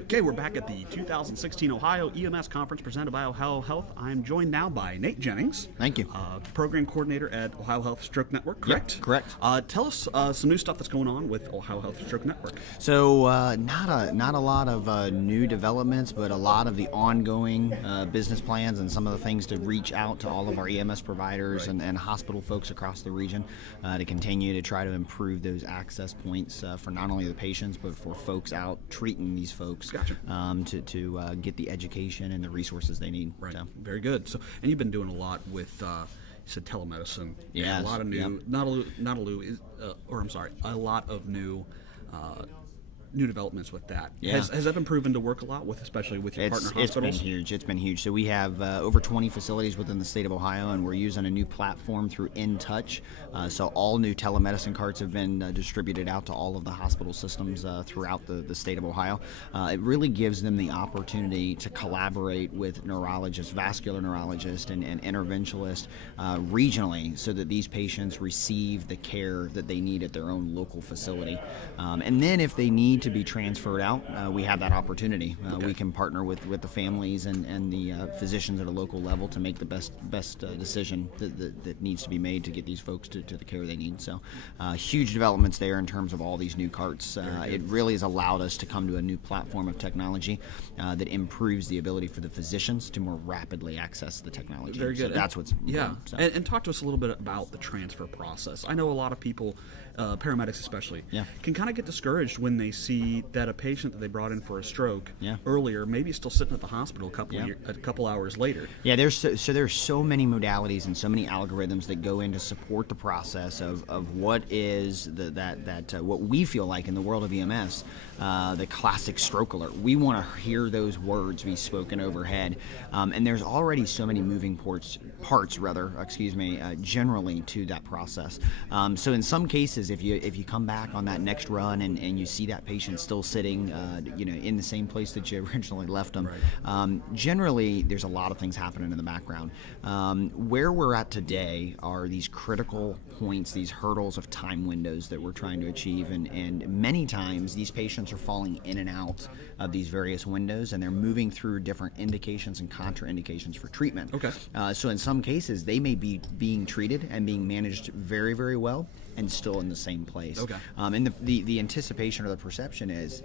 Okay, we're back at the 2016 Ohio EMS Conference presented by Ohio Health. I'm joined now by Nate Jennings. Thank you. Program coordinator at Ohio Health Stroke Network, correct? Yep, correct. Tell us some new stuff that's going on with Ohio Health Stroke Network. So not a lot of new developments, but a lot of the ongoing business plans and some of the things to reach out to all of our EMS providers and hospital folks across the region to continue to try to improve those access points for not only the patients, but for folks out treating these folks. Gotcha. To get the education and the resources they need. Right. So. Very good. So, and you've been doing a lot with you said telemedicine. Yeah. A lot of new, a lot of new developments with that. Yeah. Has that been proven to work a lot with, especially with your partner hospitals? It's been huge. So we have over 20 facilities within the state of Ohio, and we're using a new platform through EnCode. So all new telemedicine cards have been distributed out to all of the hospital systems throughout the state of Ohio. It really gives them the opportunity to collaborate with neurologists, vascular neurologists, and interventionalists regionally, so that these patients receive the care that they need at their own local facility. And then if they need to be transferred out, we have that opportunity. Okay. We can partner with the families and the physicians at a local level to make the best decision that needs to be made to get these folks to the care they need. So huge developments there in terms of all these new carts. It really has allowed us to come to a new platform of technology that improves the ability for the physicians to more rapidly access the technology. Very good. So that's what's important. So. And talk to us a little bit about the transfer process. I know a lot of people, paramedics especially, can kind of get discouraged when they see that a patient that they brought in for a stroke earlier maybe is still sitting at the hospital a couple hours later. Yeah, there's so many modalities and so many algorithms that go in to support the process of what is what we feel like in the world of EMS, the classic stroke alert. We want to hear those words be spoken overhead, and there's already so many moving parts generally to that process. So in some cases, if you come back on that next run and you see that patient still sitting in the same place that you originally left them, generally there's a lot of things happening in the background. Where we're at today are these critical points, these hurdles of time windows that we're trying to achieve, and many times these patients are falling in and out of these various windows, and they're moving through different indications and contraindications for treatment. Okay. So in some cases they may be being treated and being managed very, very well and still in the same place. Okay. And the anticipation or the perception is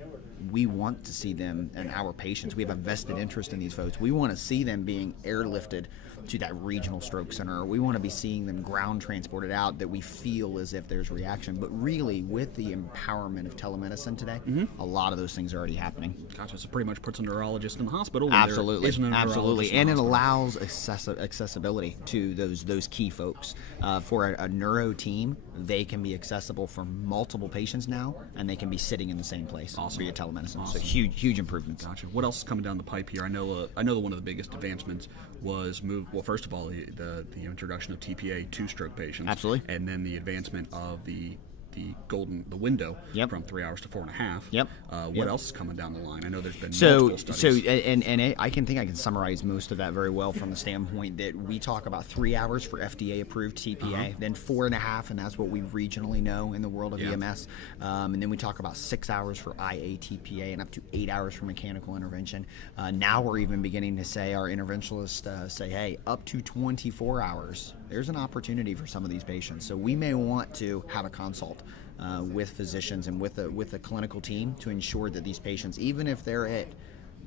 we want to see them, and our patients, we have a vested interest in these folks. We want to see them being airlifted to that regional stroke center. We want to be seeing them ground transported out, that we feel as if there's reaction. But really, with the empowerment of telemedicine today, a lot of those things are already happening. Gotcha. So pretty much puts a neurologist in the hospital. Absolutely, absolutely, and it allows accessibility to those key folks. For a neuro team, they can be accessible for multiple patients now, and they can be sitting in the same place via telemedicine. Awesome. So huge improvements. Gotcha. What else is coming down the pipe here? I know that one of the biggest advancements was first of all, the introduction of TPA to stroke patients. Absolutely. And then the advancement of the window from 3 hours to 4.5. What else is coming down the line? I know there's been multiple studies. I can summarize most of that very well from the standpoint that we talk about 3 hours for FDA approved TPA, then 4.5, and that's what we regionally know in the world of EMS. And then we talk about 6 hours for IATPA and up to 8 hours for mechanical intervention. Now we're even beginning to say, our interventionalists say, hey, up to 24 hours. There's an opportunity for some of these patients. So we may want to have a consult with physicians and with the clinical team to ensure that these patients, even if they're at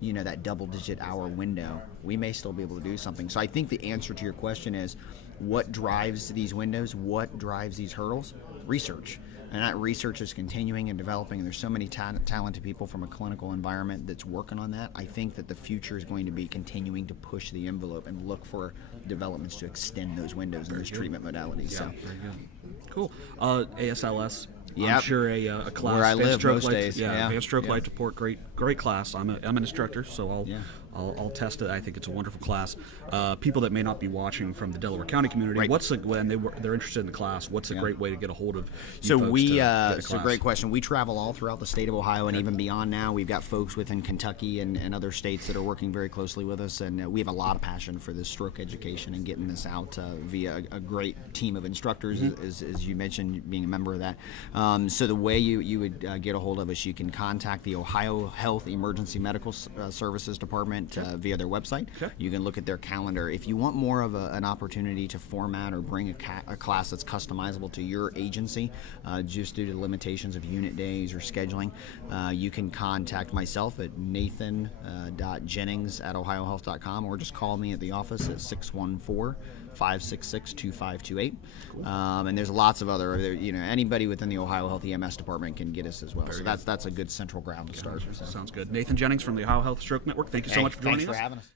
that double-digit hour window, we may still be able to do something. So I think the answer to your question is, what drives these windows? What drives these hurdles? Research. And that research is continuing and developing, and there's so many talented people from a clinical environment that's working on that. I think that the future is going to be continuing to push the envelope and look for developments to extend those windows and those treatment modalities. Very good. Cool. ASLS. Yep. I'm sure a class where I live most days. Advanced Stroke Life Support, great class. I'm an instructor, so I'll test it. I think it's a wonderful class. People that may not be watching from the Delaware County community, when they're interested in the class, what's a great way to get a hold of you folks? So great question. We travel all throughout the state of Ohio and even beyond now. We've got folks within Kentucky and other states that are working very closely with us, and we have a lot of passion for this stroke education and getting this out via a great team of instructors, as you mentioned, being a member of that. So the way you would get a hold of us, you can contact the Ohio Health Health Emergency Medical Services Department via their website. Okay. You can look at their calendar. If you want more of an opportunity to format or bring a class that's customizable to your agency, just due to the limitations of unit days or scheduling, you can contact myself at nathan.jennings@ohiohealth.com, or just call me at the office at 614-566-2528. And there's lots of other, anybody within the Ohio Health EMS department can get us as well. So that's a good central ground to start. Sounds good. Nathan Jennings from the Ohio Health Stroke Network. Thank you so much for joining us. Thanks for having us.